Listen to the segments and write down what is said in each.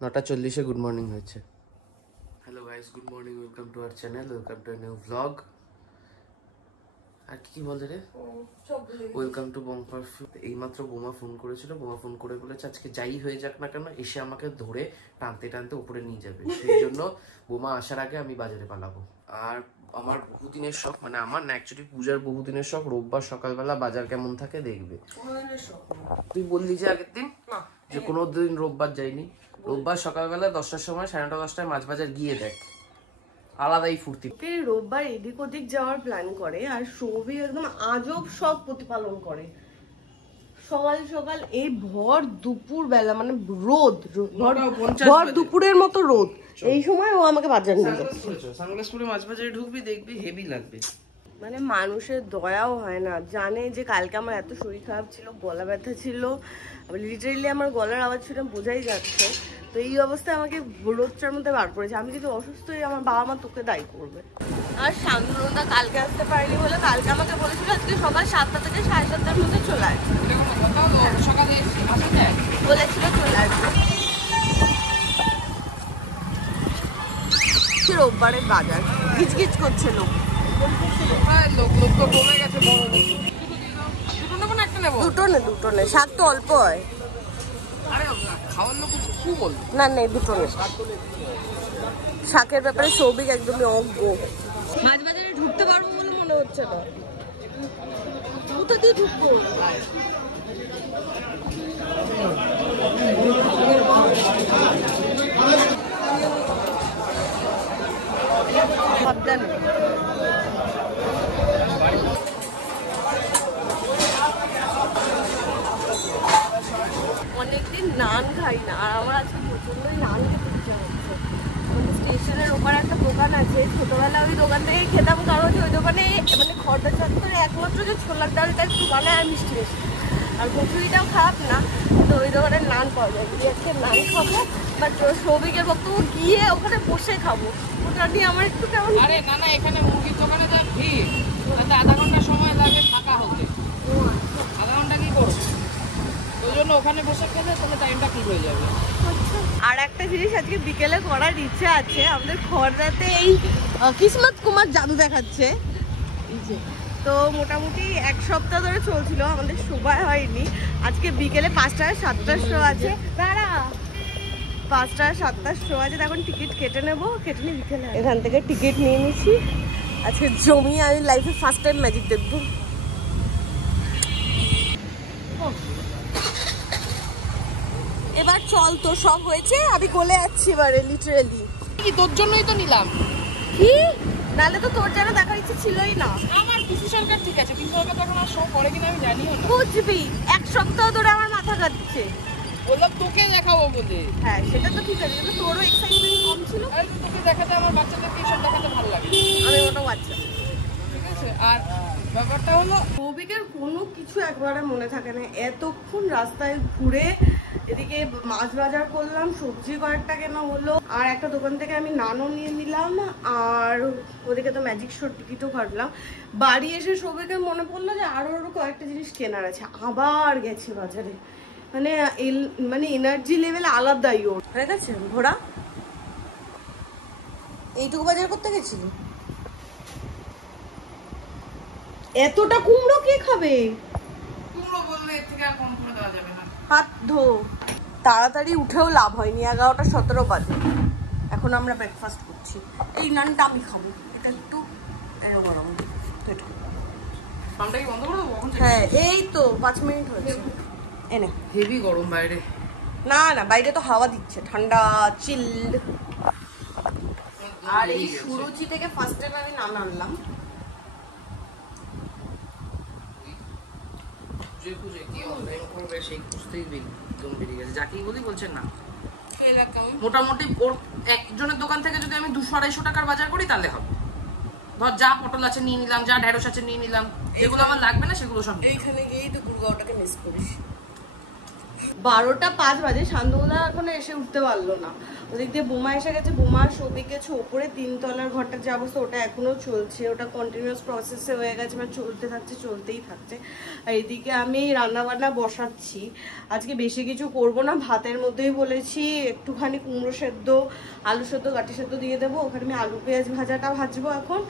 9:40 good morning হয়েছে। Hello guys, good morning, welcome to our channel, welcome to a new blog. আর কি বলতে রে, ওয়েলকাম টু বং পারফিউম। এইমাত্র বোমা ফোন করেছিল, বোমা ফোন করে বলেছে আজকে যাই হয়ে যাক না কেন এসে আমাকে ধরে টানতে টানতে উপরে নিয়ে যাবে। সেই জন্য বোমা আসার আগে আমি বাজারে পালাবো। আর আমার বহুদিনের শখ, মানে আমার না অ্যাকচুয়ালি পূজার বহুদিনের শখ, রোববার সকালবেলা বাজার কেমন থাকে দেখবে। তুই বললি যে আগের দিন যে কোনো দিন রোববার যাইনি, রোববার সকালবেলা 10টার সময় 9:30 10টায় মাছ বাজার গিয়ে দেখ, আলাদাই ফুর্তি। রোববার এদিক ওদিক যাওয়ার প্ল্যান করে আর সৌভিক একদম আজব সব প্রতিপালন করে। সকাল সকাল এই ভর দুপুর বেলা, মানে রোদ, ভর দুপুরের মতো রোদ, এই সময় ও আমাকে বাজার নিয়ে যাচ্ছে। সানগ্লাস পরে মাছ বাজারে ঢুকবি, দেখবি হেভি লাগবে। মানে মানুষের দয়াও হয় না, জানে যে কালকে আমার এত শরীর খারাপ ছিল, গলা ব্যথা ছিল, লিটারেলি আমার গলার আওয়াজ শুনে বোঝাই যাচ্ছে। তো এই অবস্থায় আমাকে রোদটার মধ্যে বার করেছে। আমি যদি অসুস্থ হই আমার বাবা মা তোকে দায়ী করবে। আর শান্তনুদা কালকে আসতে পারেনি বলে কালকে আমাকে বলেছিল আজকে সকাল 7টা থেকে 7:30টার মধ্যে চলে আসবে, বলেছিল চলে আসবে। রোববারের বাজার গিজগিজ করছে লোক, দুটো নেই, শাক তো অল্প হয়। না নেই, দুটো নেই। শাকের ব্যাপারে সৌভিক একদমই অজ্ঞ। মাছ বাজারে ঢুকতে পারবো বলে মনে হচ্ছে না, কোথা দিয়ে ঢুকবো? সাবধানে। অনেকদিন নান খাই না, আর আমার আজকে প্রচন্ডই নান খেতে ইচ্ছা হচ্ছে। স্টেশনের ওপারে একটা দোকান আছে, ছোটবেলা ওই দোকান থেকে খেতাম, কারণ ওই দোকানে মানে খড়দা চত্বরে একমাত্র যে ছোলার ডালটা একটু বানায় আর মিষ্টি মিষ্টি, আর কচুরিটাও খারাপ না, তো ওই দোকানের নান পাওয়া যায়। গিয়ে আজকে নান খাবো, বাট সৌভিকের বক্তব্য গিয়ে ওখানে বসে খাবো, ওটা নিয়ে আমার একটু কেমন। আরে না না, এখানে মুরগির দোকানে যা ভিড়, তাতে আধা ঘন্টা সময় লাগে ফাঁকা হতে। আধা ঘন্টা কি করবো, ওই জন্য ওখানে বসে খেলে তাহলে টাইমটা ঠিক হয়ে যাবে। আর একটা জিনিস আজকে বিকেলে করার ইচ্ছা আছে, আমাদের খড়দাতে এই কিসমত কুমার জাদু দেখাচ্ছে, তো মোটামুটি এক সপ্তাহ ধরে চলছিল, আমাদের সময় হয়নি। আজকে বিকেলে 5টা 7টার শো আছে, 5টা 7টার শো আছে, এখন টিকিট কেটে নেবো, কেটে নিয়ে বিকেলে এখান থেকে টিকিট নিয়ে নিচ্ছি। আজকে জমিয়ে আমি লাইফে ফার্স্ট টাইম ম্যাজিক দেখবো। এবার চল, তো সব হয়েছে, আমি কোলে যাচ্ছি এবারে লিটারেলি। কি তোর জন্যই তো নিলাম, কি নালে তো তোর যেন দেখার ইচ্ছে ছিলই না। আমার পিসি সরকার ঠিক আছে, পিসি সরকার তখন আর শো করে কিনা আমি জানিও না। বুঝবি, এক সপ্তাহ ধরে আমার মাথা কাটছে, বললাম তোকে দেখাবো বলে। হ্যাঁ সেটা তো ঠিক আছে, কিন্তু তোরও এক্সাইটমেন্ট কম ছিল। আরে তোকে দেখাতে, আমার বাচ্চাদেরকে এসব দেখাতে ভালো লাগে, আমি ওটা বাচ্চা, ঠিক আছে। আর ব্যাপারটা হলো সৌভিকের কোনো কিছু একবারে মনে থাকে না। এতক্ষণ রাস্তায় ঘুরে এদিকে মাছ বাজার করলাম, সবজি কয়েকটা কেনা হলো, আর একটা দোকান থেকে আমি নানও নিয়ে নিলাম, আর ওদিকে তো ম্যাজিক শোর টিকিটও কাটলাম। বাড়ি এসে সৌভিকের মনে পড়লো যে আরো কয়েকটা জিনিস কেনার আছে, আবার গেছে বাজারে। মানে এনার্জি লেভেল আলাদাই ওর হয়ে গেছে। ঘোড়া এইটুকু বাজার করতে গেছিলি, এতটা কুমড়ো কে খাবে? কুমড়ো বললে এর থেকে আর কম করে দেওয়া যাবে না। হাত ধো। তাড়াতাড়ি উঠেও লাভ হয়নি, 11টা 17 বাজে, এখন আমরা ব্রেকফাস্ট করছি। এই নানটা আমি খাবো, এটা একটু গরম, পাম্পটা কি বন্ধ করে দেবো? হ্যাঁ এই তো 5 মিনিট হয়েছে। এনে হেভি গরম বাইরে। না না, বাইরে তো হাওয়া দিচ্ছে, ঠান্ডা চিল্ড। আর এই সুরুচি থেকে ফার্স্ট টাইম আমি নান আনলাম। মোটামুটি ওর একজনের দোকান থেকে যদি আমি 200-250 টাকার বাজার করি তাহলে হবে। ধর যা পটল আছে নিয়ে নিলাম, যা ঢেঁড়স আছে নিয়ে নিলাম, যেগুলো আমার লাগবে না সেগুলো সব। এইখানে গিয়েই তো গুড়গাঁওটাকে মিস করিস। 12টা 5 বাজে, শান্তদা এখনো এসে উঠতে পারলো না। ওদিক দিয়ে বোমা এসে গেছে, বোমা সবিক গেছে ওপরে 3 তলার ঘরটার যে অবস্থা ওটা এখনো চলছে, ওটা কন্টিনিউয়াস প্রসেসে হয়ে গেছে, মানে চলতে থাকছে, চলতেই থাকছে। আর এদিকে আমি রান্না বান্না বসাচ্ছি। আজকে বেশি কিছু করব না, ভাতের মধ্যেই বলেছি একটুখানি কুমড়ো সেদ্ধ, আলু সেদ্ধ, গাটি সেদ্ধ দিয়ে দেবো। ওখানে আমি আলু পেঁয়াজ ভাজাটা ভাজবো এখন,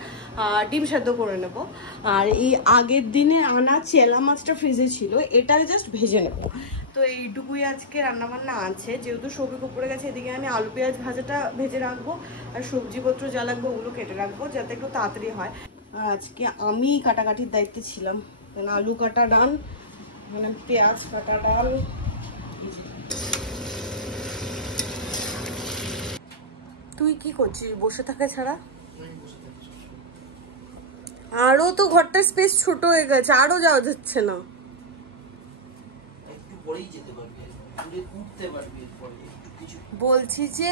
আর ডিম সেদ্ধ করে নেব। আর এই আগের দিনে আনা চেলা মাছটা ফ্রিজে ছিল, এটা জাস্ট ভেজে নেব। তো এইটুকুই আজকে রান্নাবান্না আছে। যেহেতু সবজি উপরে গেছে, এদিকে আমি আলু পেঁয়াজ ভাজাটা ভেজে রাখবো, আর সবজিপত্র যা লাগবে ওগুলো কেটে রাখবো যাতে একটু তাড়াতাড়ি হয়। আর আজকে আমি কাটাকাটির দায়িত্বে ছিলাম, আলু কাটা ডাল, মানে পেঁয়াজ কাটা ডাল। তুই কি করছিস বসে থাকা ছাড়া? আরো তো ঘরটার স্পেস ছোট হয়ে গেছে, আরো যাওয়া যাচ্ছে না। বলছি যে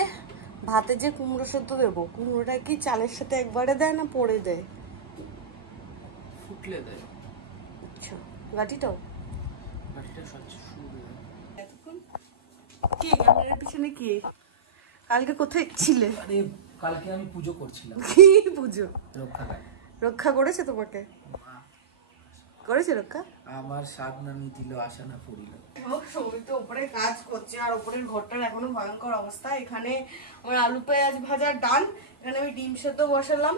ভাতে যে কুমড়ো সেদ্ধ দেবো, কুমড়োটা কি চালের সাথে একবারে দেয় না পরে দেয়? ফুটলে দেয়। আচ্ছা, গাটিটাও কি ক্যামেরার পিছনে কি? কালকে কোথায় ছিলে? আরে কালকে আমি পুজো করছিলাম। কি পুজো? রক্ষা গায়ে। রক্ষা করেছে তোমাকে? করেছে রক্ষা? আমার শাক নামি দিল, আশা না পড়িল। সবাই তো উপরে কাজ করছে, আর উপরের ঘরটার এখনো ভয়ঙ্কর অবস্থা। এখানে আমার আলু পেঁয়াজ ভাজার ডাল, এখানে আমি ডিম সেদ্ধ বসালাম,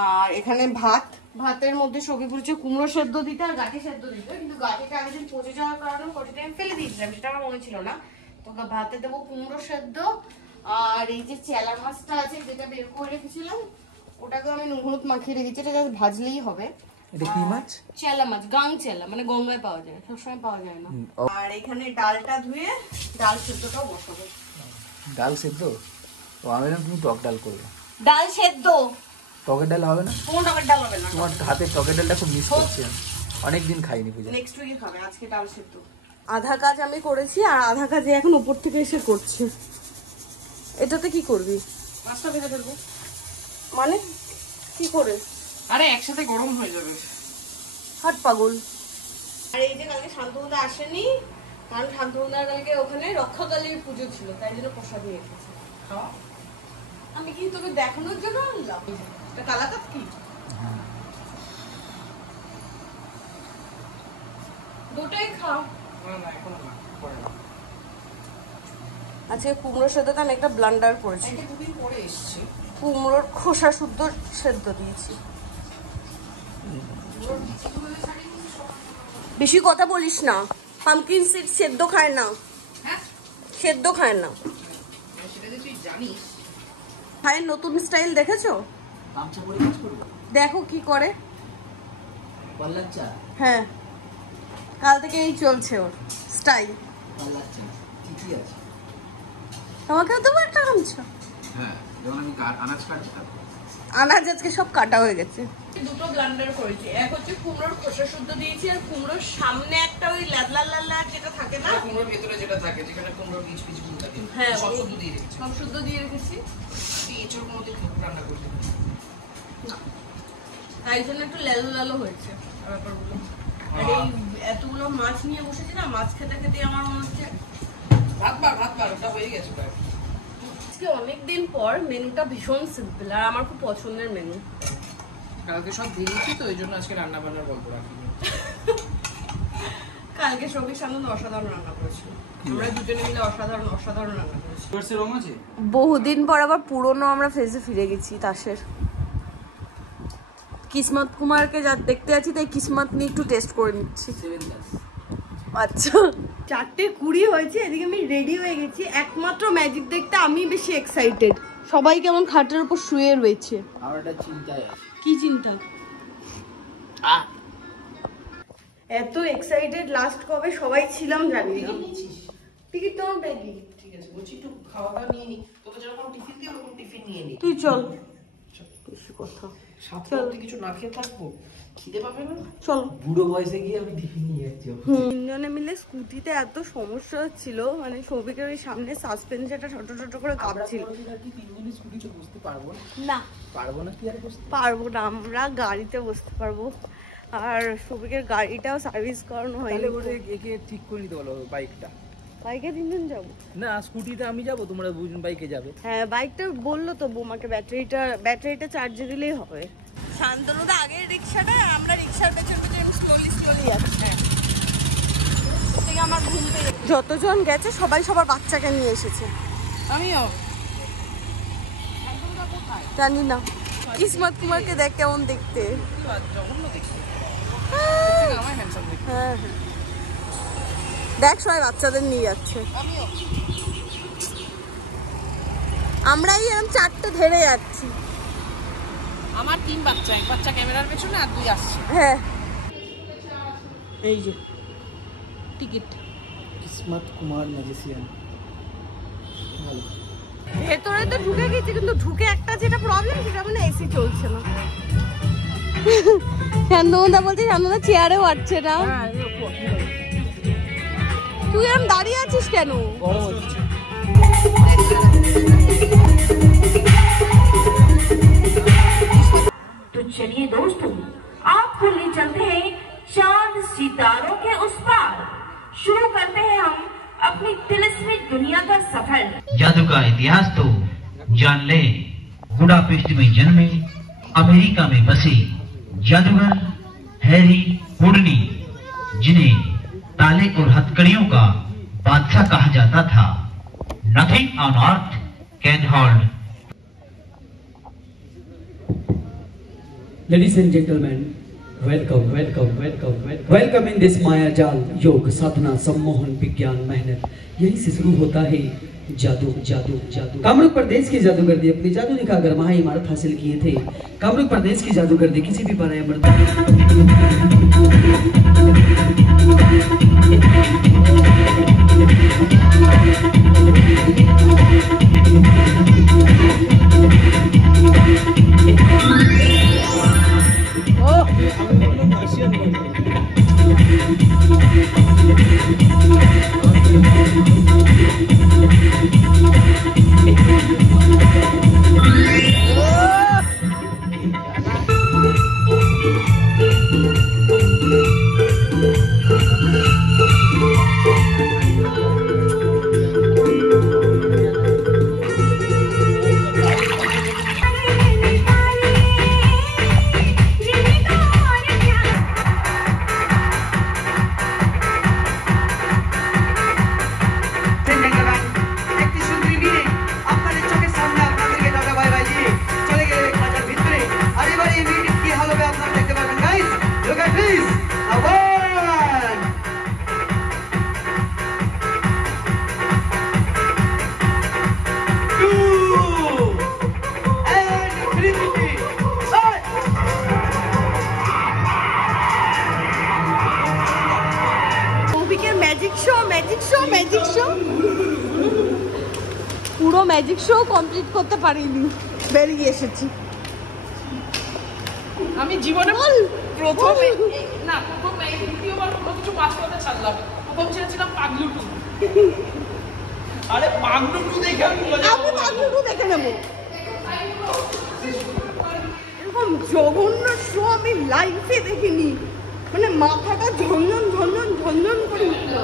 আর এখানে ভাতের মধ্যে সবজি পড়ছে কুমড়ো সেদ্ধ দিতে আর গাঠি সেদ্ধ দিতে, কিন্তু গাঠিটা আগের দিন পচে যাওয়ার কারণে কটিটা আমি ফেলে দিয়েছিলাম, সেটা আমার মনে ছিল না। তো ভাতে দেবো কুমড়ো সেদ্ধ, আর এই যে চেলা মাছটা আছে যেটা বের করে রেখেছিলাম ওটাকে আমি নুন হলুদ মাখিয়ে রেখেছি, এটা জাস্ট ভাজলেই হবে। এটা কি মাছ? চেলা মাছ, গাং চেলা, মানে গঙ্গায় পাওয়া যায়, সবসময় পাওয়া যায় না। আর এখানে ডালটা ধুয়ে ডাল সেদ্ধটাও বসাবো। ডাল সেদ্ধ? ও আমি না তুমি টক ডাল করবে। ডাল সেদ্ধ? টকের ডাল হবে না? কোন টকের ডাল হবে না? তোমার হাতে টকের ডালটা খুব মিস করছি আমি, অনেকদিন খাইনি পুজো। নেক্সট উইকে খাবে, আজকে ডাল সেদ্ধ। আধা কাজ আমি করেছি আর আধা কাজ এখন উপর থেকে এসে করছে। এটাতে কি করবি? মাছটা ভেজে ফেলবো। মানে কি করে? আরে একসাথে গরম হয়ে যাবে। হাট পাগল। আর এই যে কালকে শান্তনুদা আসেনি, কারণ শান্তনুদার কালকে ওখানে রক্ষাকালীর পুজো ছিল, তাই জন্য প্রসাদ নিয়ে এসেছে। আমি কি তোকে দেখানোর জন্য আনলাম? এটা কালাকাত কি? দুটোই খাও। আজকে কুমড়ো সেদ্ধটা আমি একটা ব্লান্ডার করেছি। দুদিন পরে এসছি। কুমড়োর খোসা শুদ্ধ সেদ্ধ দিয়েছি। বেশি কথা বলিস না, পামকিন সিড সেদ্ধ খায় না। হ্যাঁ, সেদ্ধ খায় না। সেটা যে তুই জানিস। ভাইয়ের নতুন স্টাইল দেখেছো? দেখো কি করে। হ্যাঁ, কাল থেকে এই চলছে ওর স্টাইল। তোমাকেও তো একটা গামছা। হ্যাঁ, যখন আমি আনাজ কাটছিলাম, আনাজ আজকে সব কাটা হয়ে গেছে। দুটো ব্লান্ডার করেছি, এক হচ্ছে কুমড়োর খোসা শুদ্ধ দিয়েছি, আর কুমড়োর সামনে একটা ওই লাদলা লাদলা যেটা থাকে না, কুমড়োর ভিতরে যেটা থাকে, যেখানে কুমড়োর বীজ গুলো থাকে, হ্যাঁ সব শুদ্ধ দিয়ে রেখেছি। সব শুদ্ধ দিয়ে রেখেছি। তুই এঁচোড় মধ্যে রান্না করতে না, তাই জন্য একটু লালো লালো হয়েছে ব্যাপারগুলো। আর এই এতগুলো মাছ নিয়ে বসেছি না, মাছ খেতে খেতে আমার মনে হচ্ছে ভাত বার ওটা হয়ে গেছে প্রায়। আজকে অনেকদিন পর মেনুটা ভীষণ সিম্পল, আর আমার খুব পছন্দের মেনু। কালকে সব দিয়েছি তো ওই জন্য আজকে রান্না বান্নার গল্প রাখি। কালকে সবির সামনে অসাধারণ রান্না করেছিল, আমরা দুজনে মিলে অসাধারণ রান্না করেছি। রং আছে বহুদিন পর আবার পুরনো আমরা ফেজে ফিরে গেছি তাসের। কিসমত কুমারকে যা দেখতে আছি তাই কিসমত নিয়ে একটু টেস্ট করে নিচ্ছি। আচ্ছা, 4:20 হয়েছে, এদিকে আমি রেডি হয়ে গেছি। একমাত্র ম্যাজিক দেখতে আমি বেশি এক্সাইটেড। সবাই কেমন খাটের উপর শুয়ে রয়েছে। আমার একটা চিন্তায় আছে। কি চিন্তা? এত এক্সাইটেড লাস্ট কবে সবাই ছিলাম জানি না। টিকিট তো আমার ব্যাগে। ঠিক আছে, বলছি একটু খাওয়া দাওয়া নিয়ে নি। তোকে যেরকম টিফিন দিই ওরকম টিফিন নিয়ে নি। তুই চল। বেশি কথা। সাথে কিছু না খেয়ে থাকবো, খিদে পাবে না। চল। বুড়ো বয়সে গিয়ে আমি টিফিন নিয়ে যাচ্ছি। তিনজনে মিলে স্কুটিতে এত সমস্যা হচ্ছিল, মানে সবিকের ওই সামনে সাসপেন্সারটা ছোট ছোট করে কাঁপছিল। তিনজনে স্কুটিতে বসতে পারবো না, পারবো না কি আর বসতে পারবো না, আমরা গাড়িতে বসতে পারবো। আর সবিকের গাড়িটাও সার্ভিস করানো হয়নি। তাহলে ওরে একে ঠিক করে নিতে বলো বাইকটা। বাইকে 3 জন যাবো না, স্কুটিতে আমি যাবো, তোমরা 2 জন বাইকে যাবে। হ্যাঁ, বাইকটা বললো তো বোমাকে ব্যাটারিটা চার্জে দিলেই হবে। শান্তনুদা আগের রিক্সাটা, আমরা রিক্সার পেছন পেছন স্লোলি যাচ্ছি। আমার ঘুম পেয়ে যতজন গেছে সবাই সবার বাচ্চাকে নিয়ে এসেছে। আমিও জানি না কিসমত কুমারকে দেখ কেমন দেখতে। হ্যাঁ, দেখ সবাই বাচ্চাদের নিয়ে যাচ্ছে, আমরাই এরকম 4টে ধরে যাচ্ছি। আমার 3 বাচ্চা, এক বাচ্চা ক্যামেরার পেছনে আর 2 আসছে। হ্যাঁ, এই যে টিকিট কিসমত কুমার ম্যাজিশিয়ান। ভেতরে তো ঢুকে গেছি, কিন্তু ঢুকে একটা যেটা প্রবলেম সেটা মানে এসি চলছে না। শান্তনুদা বলছে শান্তনুদা চেয়ারেও আটছে না। তুই এরকম দাঁড়িয়ে আছিস কেন? গরম হচ্ছে। तो चलिए दोस्तों, आपको ले चलते हैं चांद सितारों के उस पार। शुरू करते हैं हम अपनी तिलिस्मी दुनिया का सफर। जादू का इतिहास तो जान ले। बुडापेस्ट में जन्मे, अमेरिका में बसे जादूगर हैरी हुडनी, जिन्हें ताले और हथकड़ियों का बादशाह कहा जाता था। Nothing on earth can hold. Ladies and gentlemen, welcome in this माया जाल। योग, साधना, सम्मोहन, विज्ञान, मेहनत, यही से शुरू होता है जादू। कामरूप प्रदेश के जादूगर्दी अपनी जादू दिखाकर महा इमारत हासिल किए थे। कामरूप प्रदेश की जादूगर्दी किसी भी पर পুরো ম্যাজিক শো কমপ্লিট করতে পারিনি, বেরিয়ে এসেছি। আমি জীবনে প্রথম দ্বিতীয়বার কোনো কিছু পাস করতে ছাড়লাম। প্রথম ছেড়েছিলাম পাগলু 2। আরে পাগলু 2 দেখে আমি পাগলু 2 দেখে নেবো। এরকম জঘন্য শো আমি লাইফে দেখিনি, মানে মাথাটা ঝনঝন করে উঠলো।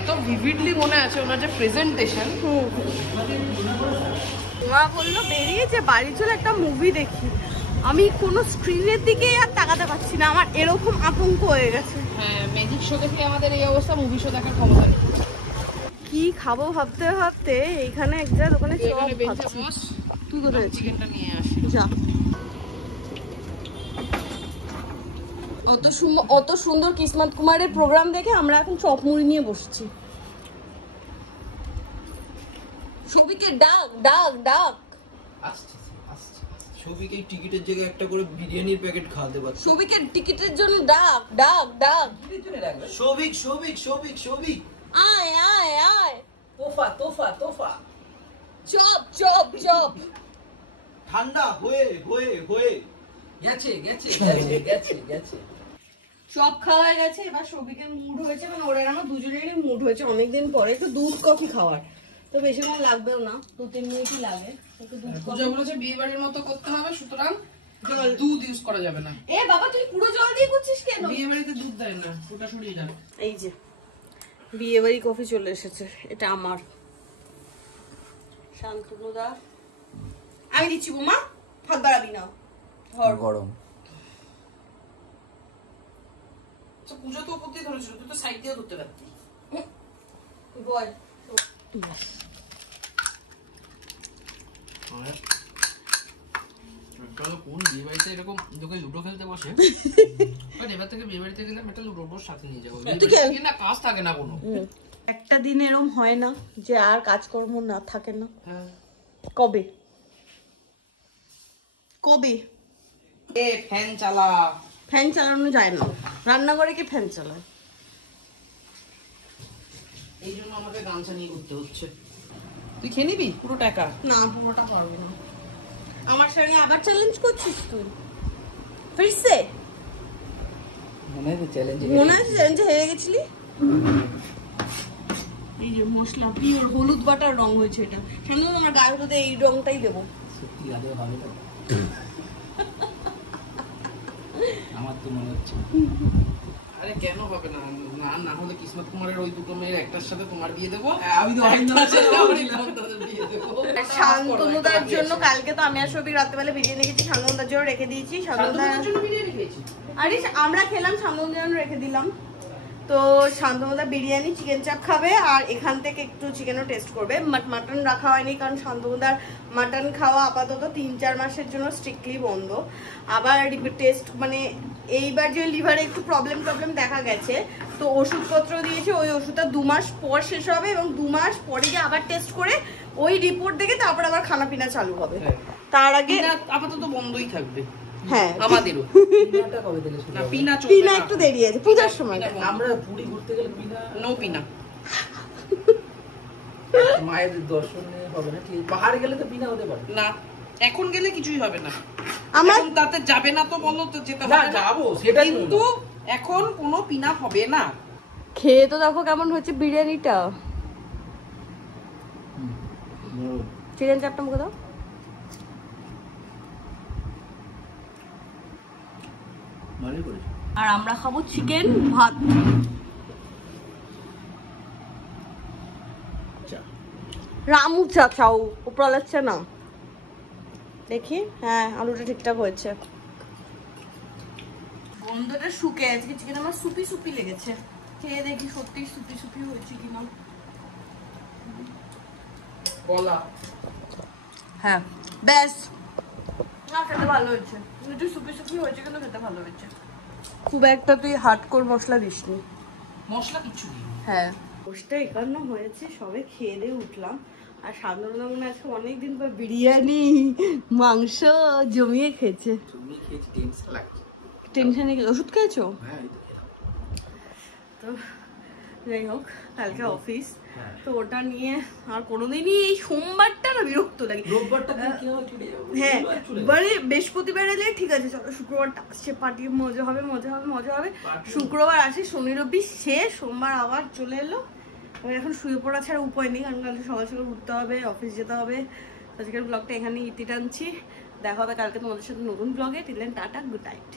এত ভিভিডলি মনে আছে ওনার যে প্রেজেন্টেশন। মা বললো বেরিয়ে যে বাড়ি চলে একটা মুভি দেখি। আমি কোনো স্ক্রিনের দিকে আর তাকাতে পারছি না, আমার এরকম আতঙ্ক হয়ে গেছে। হ্যাঁ, ম্যাজিক শো দেখে আমাদের এই অবস্থা, মুভি শো দেখার ক্ষমতা নেই। কি খাবো ভাবতে এইখানে একটা দোকানে চপ খাচ্ছি। তুই কোথায় চিকেনটা নিয়ে আসি। যা, অত সুন্দর কিসমত কুমারের প্রোগ্রাম দেখে আমরা এখন চপ মুড়ি নিয়ে বসছি। সবিকে ডাক সবিকে টিকিটের জায়গায় একটা করে বিরিয়ানির প্যাকেট খাওয়াতে পারছো। সবিকে টিকিটের জন্য ডাক সবিক আয় তোফা চপ ঠান্ডা হয়ে গেছে চপ খাওয়া হয়ে গেছে, এবার সবিকের মুড হয়েছে, মানে ওরা আমার দুজনেরই মুড হয়েছে অনেকদিন পরে একটু দুধ কফি খাওয়ার। তো বেশিক্ষণ লাগবেও না, 2-3 মিনিটই লাগে। একটু দুধ পূজা বলেছে বিয়ে বাড়ির মতো করতে হবে, সুতরাং দুধ ইউজ করা যাবে না। এ বাবা তুই পুরো জল দিয়ে করছিস কেন? বিয়ে বাড়িতে দুধ দেয় না, ওটা সরিয়ে যাবে। এই যে বিয়ে বাড়ি কফি চলে এসেছে, এটা আমার। শান্তনুদা আমি দিচ্ছি, বোমা ভাত বাড়াবি না, ধর। গরম। পুজো তো করতেই ধরেছিল, তুই তো সাইড দিয়ে ধরতে পারতি। বল কোন বিয়ে বাড়িতে এরকম লোকে লুডো খেলতে বসে? এবার থেকে বিয়ে বাড়িতে গেলে একটা লুডোর সাথে নিয়ে যাবো, না কাজ থাকে না কোনো। একটা দিন এরকম হয় না যে আর কাজকর্ম না থাকে না? কবে কবে? এ ফ্যান চালা। ফ্যান চালানো যায় না, রান্নাঘরে কি ফ্যান চালায়? এই জন্য আমাকে গামছা নিয়ে ঘুরতে হচ্ছে। তুই খেয়ে নিবি পুরো টাকা? না পুরোটা পারবি না। আমার সঙ্গে আবার চ্যালেঞ্জ করছিস তুই? ফিরছে মনে হয় চ্যালেঞ্জ চ্যালেঞ্জে হেরে গেছিলি। এই যে মশলা পিওর হলুদ বাটার রং হয়েছে এটা। সামনে আমার গায়ে হলুদে এই রংটাই দেবো। সত্যি আদৌ হবে না আমার তো মনে হচ্ছে। আরে কেন হবে না? না না হলে কিসমত কুমারের ওই দুটো মেয়ের একটার সাথে তোমার বিয়ে দেবো, আমি তো শান্তনুদার জন্য কালকে তো আমি আর সবই রাত্রেবেলা বিরিয়ানি খেয়েছি, শান্তনুদার জন্য রেখে দিয়েছি। শান্তনুদার জন্য বিরিয়ানি খেয়েছি। আরে আমরা খেলাম, শান্তনুদার জন্য রেখে দিলাম। তো শান্তনুদা বিরিয়ানি চিকেন চাপ খাবে, আর এখান থেকে একটু চিকেনও টেস্ট করবে। মাটন রাখা হয়নি কারণ শান্তনুদার মাটন খাওয়া আপাতত 3-4 মাসের জন্য স্ট্রিক্টলি বন্ধ। আবার টেস্ট মানে এইবার যে লিভারে একটু প্রবলেম দেখা গেছে, তো ওষুধপত্র দিয়েছে, ওই ওষুধটা 2 মাস পর শেষ হবে এবং 2 মাস পরে গিয়ে আবার টেস্ট করে ওই রিপোর্ট দেখে তারপর আবার খানা পিনা চালু হবে। তার আগে আপাতত বন্ধই থাকবে। হ্যাঁ আমাদেরও পিনাটা কবে দিলে? না পিনা চলবে পিনা না। একটু দেরি আছে, পূজার সময়। আমরা পুরী ঘুরতে গেলে পিনা নো পিনা। মায়ের দর্শনে হবে না, ঠিক পাহাড়ে গেলে তো পিনা হতে পারে না, এখন গেলে কিছুই হবে না। আমার এখন তাতে যাবে না তো বলো তো, যেতে না হবে না। যাবো সেটা কিন্তু এখন কোনো পিনা হবে না। খেয়ে তো দেখো কেমন হচ্ছে বিরিয়ানিটা। চিকেন চাপটা মুখে দাও। ভালোই করেছে। আর আমরা খাবো চিকেন ভাত। রামু চা খাও, উপরালার চা না। দেখি, হ্যাঁ আলুটা ঠিকঠাক হয়েছে। গন্ধটা শুকে আজকে চিকেন আমার সুপি সুপি লেগেছে। খেয়ে দেখি সত্যি সুপি সুপি হয়েছে কিনা। কলা। হ্যাঁ ব্যাস, না খেতে ভালো হয়েছে। একটু সুপি সুপি হয়েছে কিন্তু খেতে ভালো হয়েছে। খুব একটা তুই হার্ডকোর মশলা দিসনি। মশলা কিছু নেই। হ্যাঁ পোস্টটা একান্ন হয়েছে, সবে খেয়ে দিয়ে উঠলাম। আর সাধারণত মনে আজকে অনেকদিন পর বিরিয়ানি মাংস জমিয়ে খেয়েছে। তুমি খেয়েছি, টেনশন লাগছে। টেনশনে ওষুধ খেয়েছো? হ্যাঁ তো যাই হোক, কালকে অফিস, তো ওটা নিয়ে আর কোনোদিনই এই সোমবারটা না বিরক্ত লাগে। রোববারটা কি হয় ছুটি যাবে? হ্যাঁ মানে বৃহস্পতিবার এলে ঠিক আছে, চলো শুক্রবারটা আসছে, পার্টি মজা হবে। শুক্রবার আসে, শনি রবি শেষ, সোমবার আবার চলে এলো। এখন শুয়ে পড়া ছাড়া উপায় নেই, কারণ কালকে সকাল সকাল উঠতে হবে, অফিস যেতে হবে। আজকের ব্লগটা এখানে ইতি টানছি। দেখা হবে কালকে তোমাদের সাথে নতুন ব্লগে। Till then tata, good night.